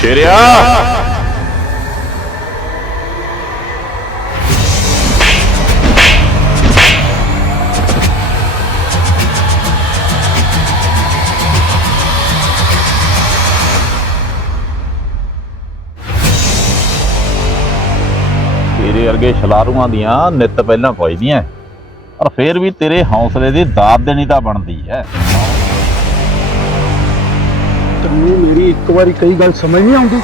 ਸ਼ੇਰਿਆ। ਤੇਰੇ ਵਰਗੇ ਛਲਾਰੂਆਂ ਦੀਆਂ ਨਿੱਤ ਪਹਿਲਾਂ ਪਈਦੀਆਂ ਪਰ ਫੇਰ ਵੀ ਤੇਰੇ ਹੌਸਲੇ ਦੀ ਦਾਤ ਦੇਣੀ ਤਾਂ ਬਣਦੀ ਹੈ। ਤੈਨੂੰ ਮੇਰੀ ਇੱਕ ਵਾਰੀ ਕਈ ਗੱਲ ਸਮਝ ਨਹੀਂ ਆਉਂਦੀ।